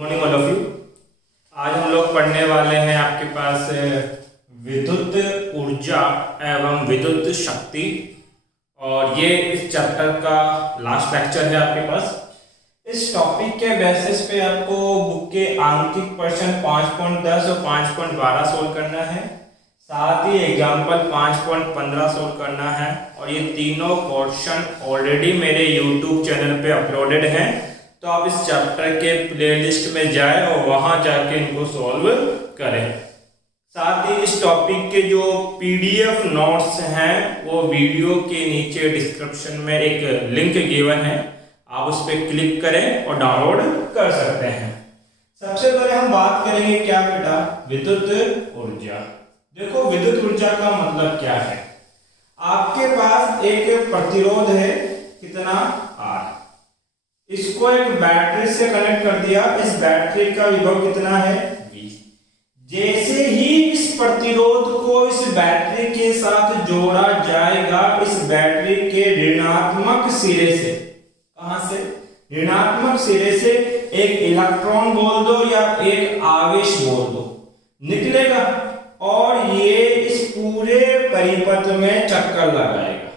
Morning all of you. आज हम लोग पढ़ने वाले हैं आपके पास विद्युत ऊर्जा एवं विद्युत शक्ति, और ये इस चैप्टर का लास्ट लेक्चर है आपके पास। इस टॉपिक के बेसिस पे आपको बुक के आंकिक प्रश्न 5.10 और 5.12 सोल्व करना है, साथ ही एग्जाम्पल 5.15 सोल्व करना है। और ये तीनों क्वेश्चन ऑलरेडी मेरे यूट्यूब चैनल पे अपलोडेड हैं, तो आप इस चैप्टर के प्लेलिस्ट में जाएं और वहां जाके इनको सॉल्व करें। साथ ही इस टॉपिक के जो पीडीएफ नोट्स हैं वो वीडियो के नीचे डिस्क्रिप्शन में एक लिंक गिवन है, आप उस पर क्लिक करें और डाउनलोड कर सकते हैं। सबसे पहले हम बात करेंगे क्या बेटा, विद्युत ऊर्जा। देखो विद्युत ऊर्जा का मतलब क्या है। आपके पास एक प्रतिरोध है, कितना R, इसको एक बैटरी से कनेक्ट कर दिया। इस बैटरी का विभव कितना है V। जैसे ही इस प्रतिरोध को इस बैटरी के साथ जोड़ा जाएगा, इस बैटरी के ऋणात्मक सिरे से, कहां से, ऋणात्मक सिरे से एक इलेक्ट्रॉन बोल दो या एक आवेश बोल दो, निकलेगा और ये इस पूरे परिपथ में चक्कर लगाएगा।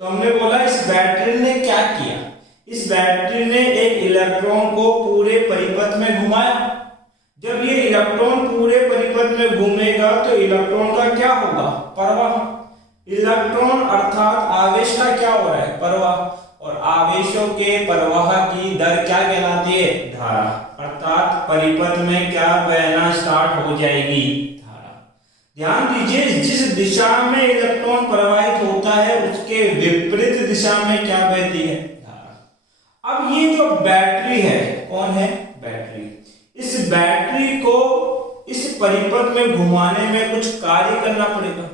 तो हमने बोला इस बैटरी ने क्या किया, इस बैटरी ने एक इलेक्ट्रॉन को पूरे परिपथ में घुमाया। जब ये इलेक्ट्रॉन पूरे परिपथ में घूमेगा तो इलेक्ट्रॉन का क्या होगा, प्रवाह। इलेक्ट्रॉन अर्थात आवेश का क्या हो रहा है, प्रवाह। और आवेशों के प्रवाह की दर क्या कहलाती है, धारा। अर्थात परिपथ में क्या बहना स्टार्ट हो जाएगी, धारा। ध्यान दीजिए, जिस दिशा में इलेक्ट्रॉन प्रवाहित होता है उसके विपरीत दिशा में क्या बहती है, धारा। अब ये जो बैटरी है, कौन है, बैटरी। इस बैटरी को इस परिपथ में घुमाने में कुछ कार्य करना पड़ेगा।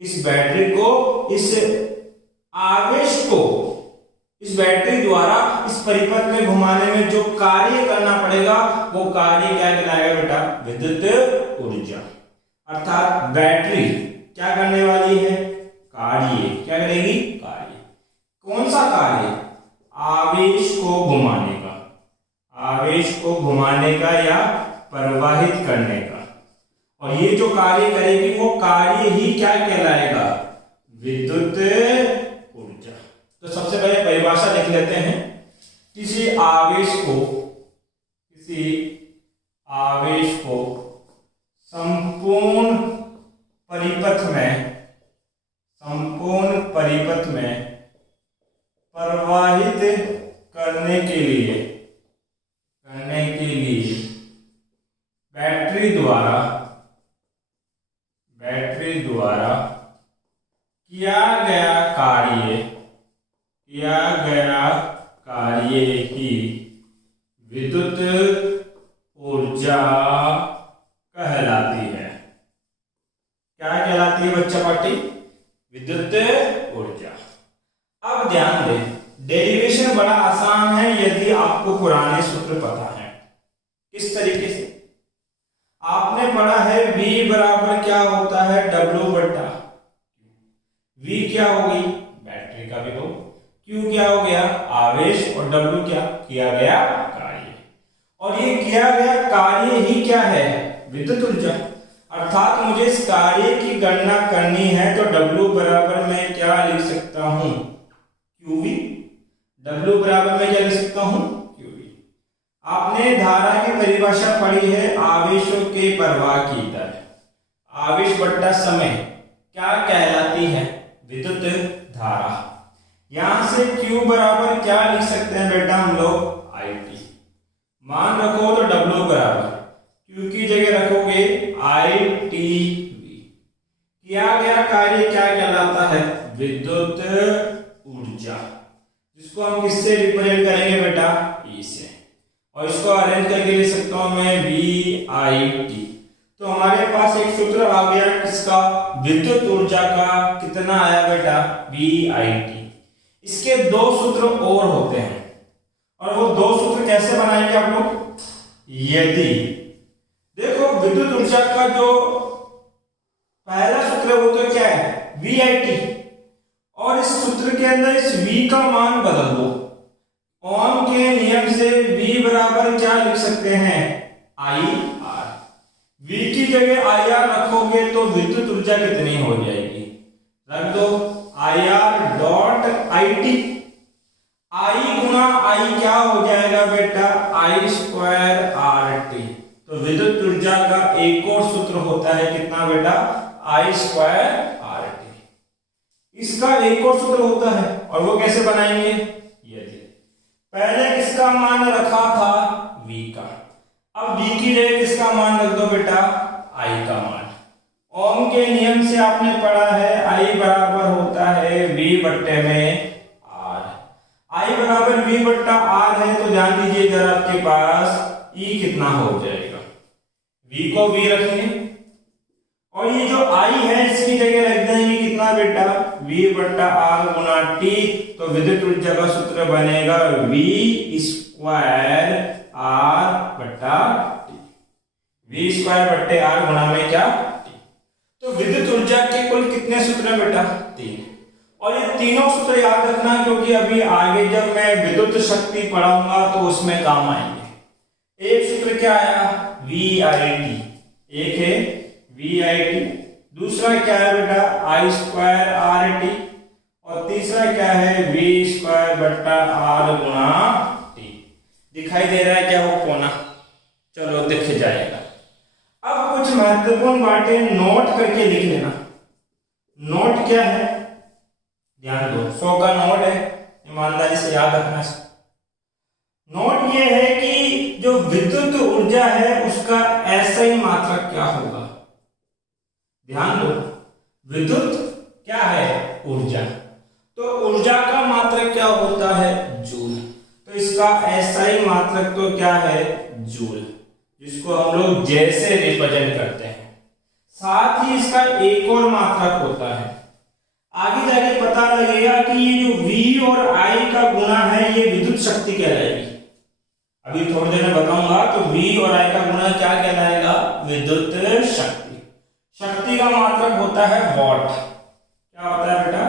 इस बैटरी को, इस आवेश को इस बैटरी द्वारा इस परिपथ में घुमाने में जो कार्य करना पड़ेगा वो कार्य क्या कहलाएगा बेटा, विद्युत ऊर्जा। अर्थात बैटरी क्या करने वाली है, कार्य। क्या करेगी, कार्य। कौन सा कार्य, आवेश को घुमाने का, आवेश को घुमाने का या प्रवाहित करने का। और ये जो कार्य करेगी वो कार्य ही क्या कहलाएगा, विद्युत ऊर्जा। तो सबसे पहले परिभाषा लिख लेते हैं। किसी आवेश को संपूर्ण परिपथ में प्रवाहित करने के लिए बैटरी द्वारा किया गया कार्य ही विद्युत ऊर्जा कहलाती है। क्या कहलाती है बच्चा पार्टी, विद्युत ऊर्जा। अब ध्यान दें, डेरिवेशन बड़ा आसान है यदि आपको पुराने सूत्र पता है। किस तरीके से, आपने पढ़ा है V बराबर क्या होता है, W बटा V क्या होगी, बैटरी का विभव, Q क्या हो गया, आवेश, और W क्या किया गया कार्य। और ये किया गया कार्य ही क्या है, विद्युत ऊर्जा। अर्थात मुझे इस कार्य की गणना करनी है तो W बराबर मैं क्या लिख सकता हूं, QV। W बराबर मैं क्या लिख सकता हूं, QV। आपने धारा की परिभाषा पढ़ी है, आवेशों के प्रवाह की दर, आवेश बट्टा समय क्या कहलाती है, विद्युत धारा। यहां से Q बराबर क्या लिख सकते हैं बेटा हम लोग, IT। मान रखो तो W बराबर Q की जगह रखोगे ITV। किया गया कार्य क्या कहलाता है, विद्युत ऊर्जा, जिसको हम किससे रिप्रेजेंट करेंगे बेटा, E से। और इसको अरेंज करके लिख सकता हूं मैं VIT। तो हमारे पास एक सूत्र आ गया किसका, विद्युत ऊर्जा का, कितना आया बेटा, VIT। इसके दो सूत्र और होते हैं, और वो दो सूत्र कैसे बनाएंगे आप लोग, यदि देखो विद्युत ऊर्जा का जो पहला सूत्र है वो तो क्या है, VIT। और इस सूत्र के अंदर इस V का मान बदल दो, ओम के नियम से V बराबर क्या लिख सकते हैं, आई आर। V की जगह आई आर रखोगे तो विद्युत ऊर्जा कितनी हो जाएगी, रख दो I R dot I T. I गुना आई क्या हो जाएगा बेटा, आई स्क्वायर आर टी। तो विद्युत ऊर्जा का एक और सूत्र होता है कितना बेटा, आई स्क्वायर आर टी। इसका एक और सूत्र होता है और वो कैसे बनाएंगे, ये पहले किसका मान रखा था, V का। अब V की जगह किसका मान रख दो बेटा, I का मान। ओम के नियम से आपने पढ़ा है I बराबर होता है V बट्टे में R। I बराबर V बट्टा R है तो ध्यान दीजिए इधर आपके पास E कितना हो जाएगा, V को V रखेंगे और ये जो I है इसकी जगह रख देंगे कितना बेटा, V बट्टा R गुना T। तो विद्युत ऊर्जा का सूत्र बनेगा V स्क्वायर R बट्टा T। V स्क्वायर बट्टे R गुना में क्या, T। तो विद्युत ऊर्जा के कुल कितने सूत्र हैं बेटा, 3। और ये तीनों सूत्र याद रखना क्योंकि अभी आगे जब मैं विद्युत शक्ति पढ़ाऊंगा तो उसमें काम आएंगे। एक सूत्र क्या आया, VIT, एक है VIT, दूसरा क्या है बेटा आई स्क्वायर आर टी, और तीसरा क्या है V स्क्वायर बट्टा R गुना T। दिखाई दे रहा है क्या वो कोना, चलो दिख जाएगा। अब कुछ महत्वपूर्ण बातें नोट करके लिख लेना। नोट क्या है, ध्यान दो, 100 का नोट है, ईमानदारी से याद रखना। नोट ये है कि जो विद्युत ऊर्जा है उसका SI मात्रक क्या होगा, ध्यान दो, विद्युत क्या है, ऊर्जा, तो ऊर्जा का मात्रक क्या होता है, जूल। तो इसका SI मात्रक तो क्या है, जूल, जिसको हम लोग जैसे रिप्रेजेंट करते हैं। साथ ही इसका एक और मात्रक होता है, आगे जाके पता लगेगा कि ये जो V और I का गुणा है ये विद्युत शक्ति कहलाएगी। अभी थोड़ी देर में बताऊंगा। तो V और I का गुणा क्या कहलाएगा, विद्युत शक्ति। शक्ति का मात्रक होता है वॉट, क्या होता है बेटा,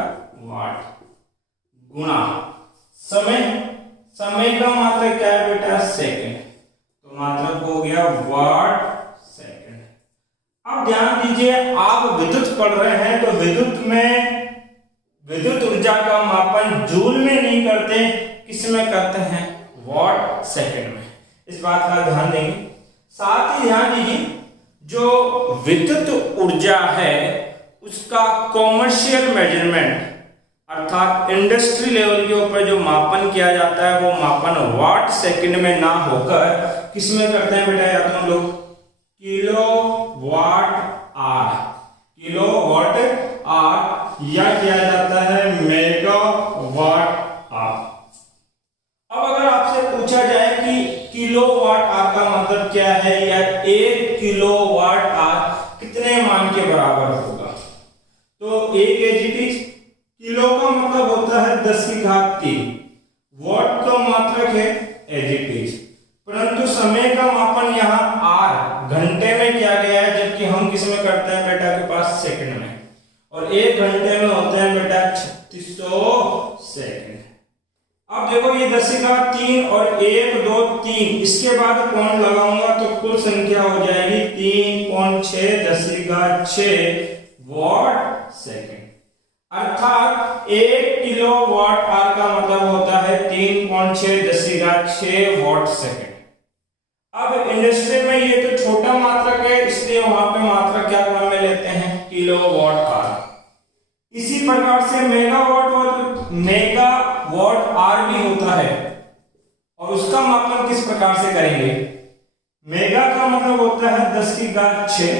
वाट, गुणा समय, समय का मात्रक क्या है बेटा, सेकंड, तो मात्रक हो गया वाट सेकंड। अब ध्यान दीजिए आप विद्युत पढ़ रहे हैं तो विद्युत में विद्युत ऊर्जा का मापन जूल में नहीं करते, किस में करते हैं, वॉट सेकंड में। इस बात का ध्यान देंगे। साथ ही ध्यान दीजिए जो विद्युत ऊर्जा है उसका कॉमर्शियल मेजरमेंट अर्थात इंडस्ट्री लेवल के ऊपर जो मापन किया जाता है वो मापन वाट सेकंड में ना होकर किस में करते हैं बेटा, या तो हम लोग kilowatt hour, kilowatt hour, या किया जाता है मेगा वाट आर। अब अगर आपसे पूछा जाए कि किलो वाट आर का मतलब क्या है या 1 किलो वाट आर कितने मान के बराबर होगा, तो एक एजीटीज, किलो का मतलब होता है 10 की घात 3, वाट का मात्रक है एजीटीज, परंतु समय का मापन यहाँ आर घंटे में किया गया है, जबकि हम किस में करते हैं बेटा के पास सेकंड में, और 1 घंटे में होता है बेटा 3600 सेकंड। अब देखो ये 10 की घात 3 और 1 2 3, इसके बाद पॉइंट लगाऊंगा तो कुल संख्या हो जाएगी 3.6 10 की घात 6 वॉट सेकंड। अर्थात 1 किलो वाट आर का मतलब होता है 3.6 10 की घात 6 वॉट सेकंड। अब इंडस्ट्री में ये तो छोटा मात्रक है इसलिए वहां पे मात्रक क्या क्रम में लेते हैं, किलो वाट आर। इसी प्रकार से मेगावाट और मेगावाट आर भी होता है और उसका मापन किस प्रकार से करेंगे, मेगा का मतलब होता है 10 की घात 6,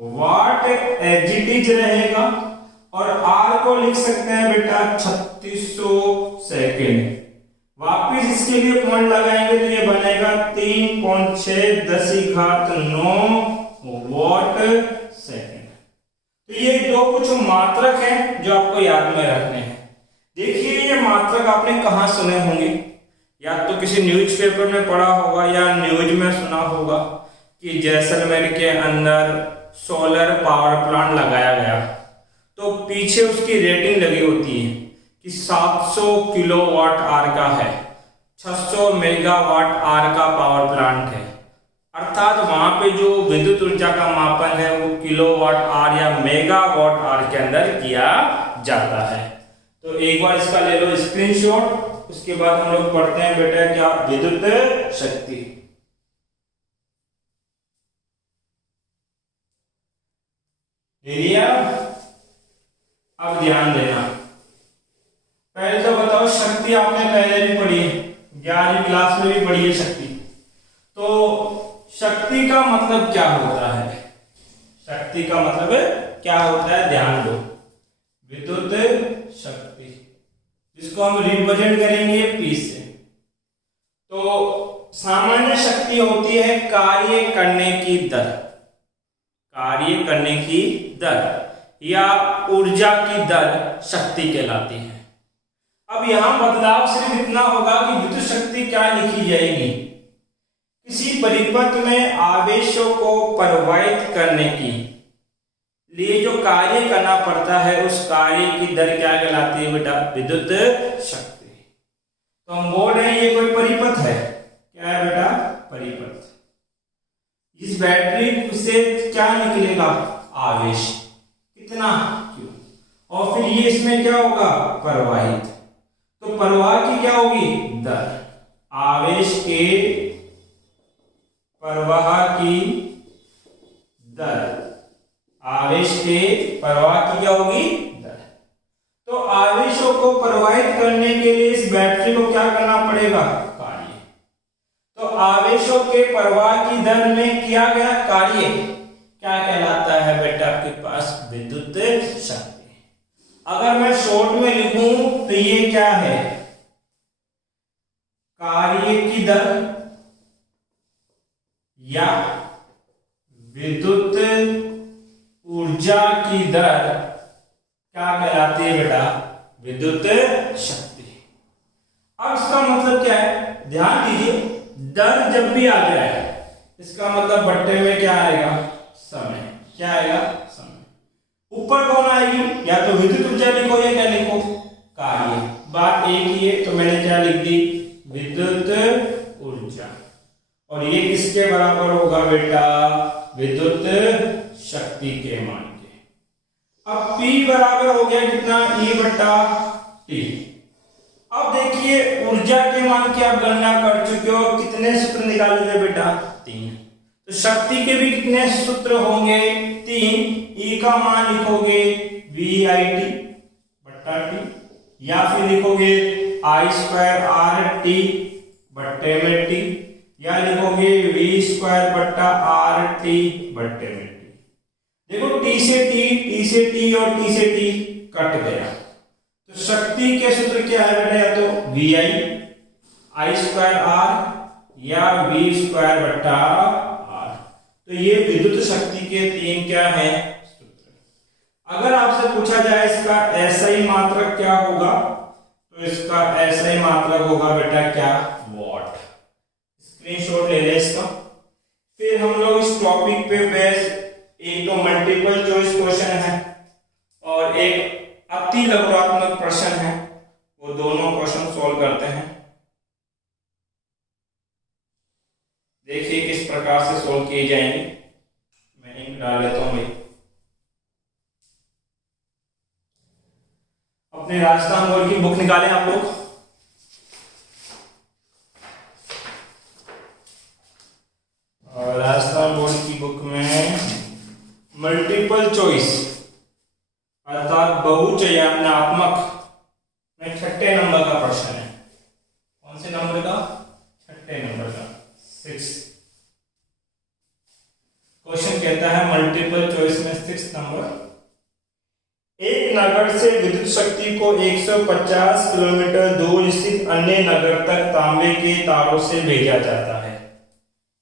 वाट एजीटीज रहेगा और आर को लिख सकते हैं बेटा 3600 सेकेंड। वापिस इसके लिए पॉइंट लगाएंगे तो ये बनेगा 3.6 10 की घात 9 वॉट सेकेंड। तो ये दो कुछ मात्रक हैं जो आपको याद में रखने हैं। देखिए ये मात्रक आपने कहाँ सुने होंगे, या तो किसी न्यूज़पेपर में पढ़ा होगा या न्यूज में सुना होगा कि जैसलमेर के अंदर सोलर पावर प्लांट लगाया गया तो पीछे उसकी रेटिंग लगी होती है कि 700 किलोवाट आवर का है, 600 मेगावाट आर का पावर प्लांट है, अर्थात वहां पे जो विद्युत ऊर्जा का मापन है वो किलोवाट आर या मेगावाट आर के अंदर किया जाता है। तो एक बार इसका ले लो स्क्रीनशॉट, उसके बाद हम लोग पढ़ते हैं बेटा क्या विद्युत शक्ति। ले लिया? अब ध्यान देना, पहले तो बताओ शक्ति आपने पहले भी पढ़ी है, 11वीं क्लास में भी पढ़ी है शक्ति। तो शक्ति का मतलब क्या होता है? शक्ति का मतलब क्या होता है? ध्यान दो, विद्युत शक्ति, जिसको हम रिप्रेजेंट करेंगे P से। तो सामान्य शक्ति होती है कार्य करने की दर, कार्य करने की दर या ऊर्जा की दर शक्ति कहलाती है। अब यहां बदलाव सिर्फ इतना होगा कि विद्युत शक्ति क्या लिखी जाएगी, किसी परिपथ में आवेशों को परिवहित करने की लिए जो कार्य करना पड़ता है उस कार्य की दर क्या कहलाती है बेटा? विद्युत शक्ति। तो हम बोल रहे हैं ये कोई परिपथ है, क्या है बेटा? परिपथ। इस बैटरी से क्या निकलेगा? आवेश, कितना क्यों, और फिर ये इसमें क्या होगा? प्रवाहित। तो प्रवाह की क्या होगी? दर, आवेश के प्रवाह की दर, आवेश के प्रवाह की क्या होगी? दर। तो आवेशों को प्रवाहित करने के लिए इस बैटरी को क्या करना पड़ेगा? कार्य। तो आवेशों के प्रवाह की दर में किया गया कार्य क्या कहलाता है बेटा? आपके पास विद्युत शक्ति। अगर मैं शॉर्ट में लिखूं तो ये क्या है? कार्य की दर या विद्युत ऊर्जा की दर क्या कहलाती है बेटा? विद्युत शक्ति। अब इसका मतलब क्या है? ध्यान दीजिए, दर जब भी आ जाए इसका मतलब बट्टे में क्या आएगा? समय। क्या आएगा? समय। ऊपर कौन आएगी? या तो विद्युत ऊर्जा लिखो या क्या लिखो? कार्य। बात एक ही है, तो मैंने क्या लिख दी? विद्युत ऊर्जा। और ये किसके बराबर होगा बेटा? विद्युत शक्ति के मान के। अब P बराबर हो गया कितना? E बटा T। अब देखिए ऊर्जा के मान की आप गणना कर चुके हो, कितने सूत्र निकालोगे बेटा? 3। तो शक्ति के भी कितने सूत्र होंगे? 3। E का मान लिखोगे VIT बटा T, या फिर लिखोगे I2RT बट्टे में T, या लिखोगे V² बट्टा RT बट्टे में T। देखो T से T और T से T कट गया, तो शक्ति के सूत्र क्या है बेटा? या तो VI I²R या V² बट्टा R। तो ये विद्युत शक्ति के 3 क्या है? सूत्र। अगर आपसे पूछा जाए इसका SI मात्रक क्या होगा, तो इसका SI मात्रक होगा बेटा क्या? वॉट। स्क्रीनशॉट ले ले इसका। फिर हम लोग इस टॉपिक पे बेस एक तो मल्टीपल चॉइस क्वेश्चन है और एक अति लघुत्मक प्रश्न है, वो दोनों क्वेश्चन सॉल्व करते हैं। देखिए किस प्रकार से सॉल्व किए जाएंगे। मैं इंक डाल लेता हूं भाई। अपने राजस्थान बोर्ड की बुक निकालें आप लोग। और राजस्थान बोर्ड की बुक में मल्टीपल चॉइस अर्थात बहुचयनात्मक में 6ठे नंबर का प्रश्न है। कौन से नंबर का? 6ठे नंबर का, 6। क्वेश्चन कहता है मल्टीपल चॉइस में 6 नंबर, एक नगर से विद्युत शक्ति को 150 किलोमीटर दूर स्थित अन्य नगर तक तांबे के तारों से भेजा जाता है।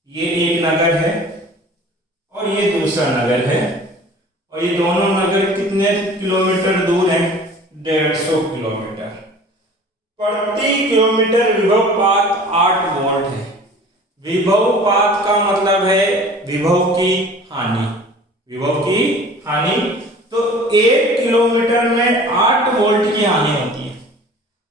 ये एक नगर है और ये दूसरा नगर है, और ये दोनों नगर कितने किलोमीटर दूर हैं? 150 किलोमीटर। प्रति किलोमीटर विभवपात 8 वोल्ट है। विभवपात का मतलब है विभव की हानि, विभव की हानि। तो 1 किलोमीटर में 8 वोल्ट की हानि होती है।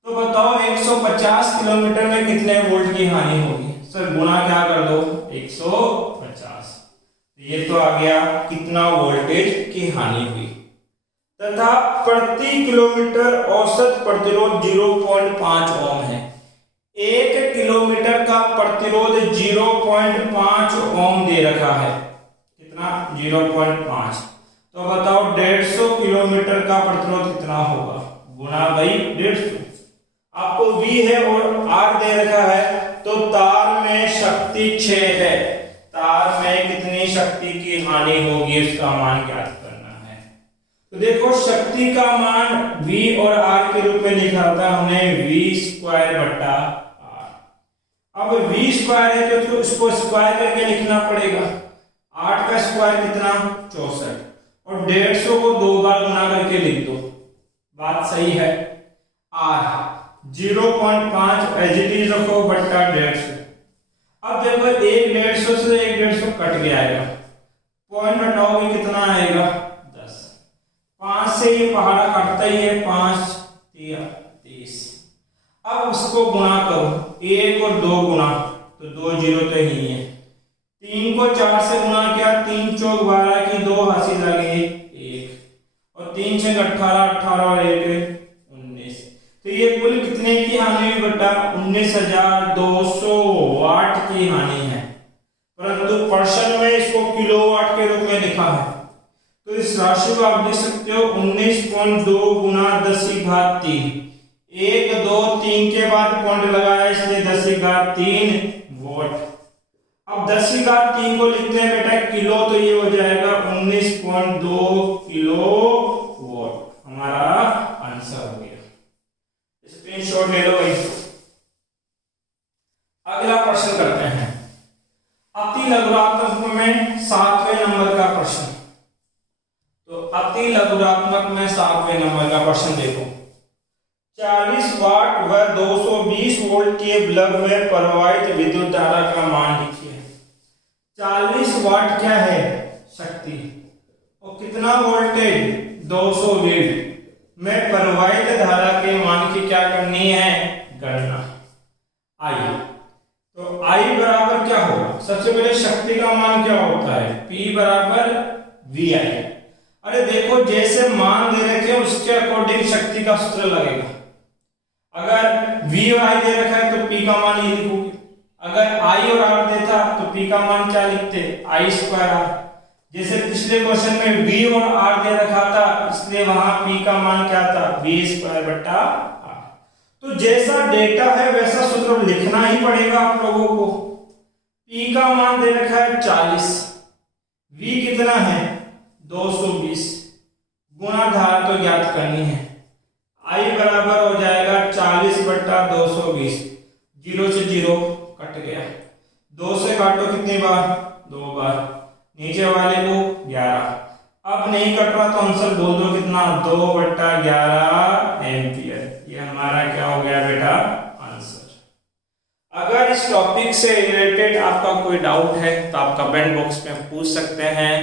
तो बताओ बताओ 150 किलोमीटर में कितने वोल्ट की हानि होगी? सर गुना क्या कर दो 150, ये तो आ गया कितना वोल्टेज की हानि हुई। तथा प्रति किलोमीटर औसत प्रतिरोध 0.5 ओम है। 1 किलोमीटर का प्रतिरोध 0.5 ओम दे रखा है। कितना? 0.5। तो बताओ 150 किलोमीटर का प्रतिरोध कितना होगा? गुना भाई 150। आपको V है और R दे रखा है, तो तार में शक्ति 6 है। तार में कितनी शक्ति की हानि होगी इसका मान ज्ञात करना है। तो देखो शक्ति का मान V और R के रूप में लिखा था हमने V² बटा R। अब V² है तो इसको स्क्वायर करके लिखना पड़ेगा। 8 का स्क्वायर कितना? 64, और 150 को 2 बार गुना करके लिख दो। बात सही है। R 0.5 एज इट इज रखो बट्टा 150। अब देखो 150 से 150 कट गया आएगा, पॉइंट हटाओगे कितना आएगा? 10। 5 से ये पहाड़ा कटता ही है, 5 3 30। अब उसको गुना करो, 1 और 2 गुना, तो 2 0 तो ही है। 3 को 4 से गुना किया, 3 चौक 12 की 2 हासिल आ गई 1, और 3 6 18, 18 और 1 19। तो ये कुल कितने की हानि हुई बेटा? 19,200 वाट की हानि है, परंतु पर्सन में इसको किलोवाट के रूप में लिखा है। तो इस राशि को आप लिख सकते हो 19.2 गुना 10⁻3। 1 2 3 के बाद पॉइंट लगाया इसलिए 10⁻3 वोल्ट। अब 10⁻3 को लिखते हैं बेटा किलो, तो ये हो जाएगा 19.2 किलो वोल्ट। हमारा आंसर हो गया। स्क्रीनशॉट ले लो भाई। अगला प्रश्न करते हैं अति लघुरात्मक में 7वें नंबर का प्रश्न। तो अति लघुरात्मक में 7वें नंबर का प्रश्न देखो। 40 वाट व 220 वोल्ट के बल्ब में प्रवाहित विद्युत धारा का मान लिखिए। 40 वाट क्या है? शक्ति, और कितना वोल्टेज? 200 वोल्ट में प्रवाहित धारा के मान की क्या करनी है? गणना। आई, तो आई बराबर क्या होगा? सबसे पहले शक्ति का मान क्या होता है? P बराबर VI। अरे देखो जैसे मान दे रखे हैं उसके अकॉर्डिंग शक्ति का सूत्र लगेगा। अगर VI दे रखा है तो P का मान ये लिखोगे। अगर I और R देता तो P का मान क्या लिखते? I²R। जैसे पिछले क्वेश्चन में V और R दे रखा था, इसलिए वहां P का मान क्या था? V² बटा R। तो जैसा डेटा है वैसा सूत्र लिखना ही पड़ेगा आप लोगों को। P का मान दे रखा है 40, V कितना है? 220, गुणा धारा तो ज्ञात करनी है। I बराबर हो जाएगा 40 बट्टा 220। 0 से 0 कट गया, 2 से काटो कितनी बार? 2 बार। नीचे वाले को 11। अब नहीं कट रहा तो आंसर बोल दो कितना? 2 बट्टा 11 एम्पियर। ये हमारा क्या हो गया बेटा? आंसर। अगर इस टॉपिक से रिलेटेड आपका कोई डाउट है तो आप कमेंट बॉक्स में पूछ सकते हैं।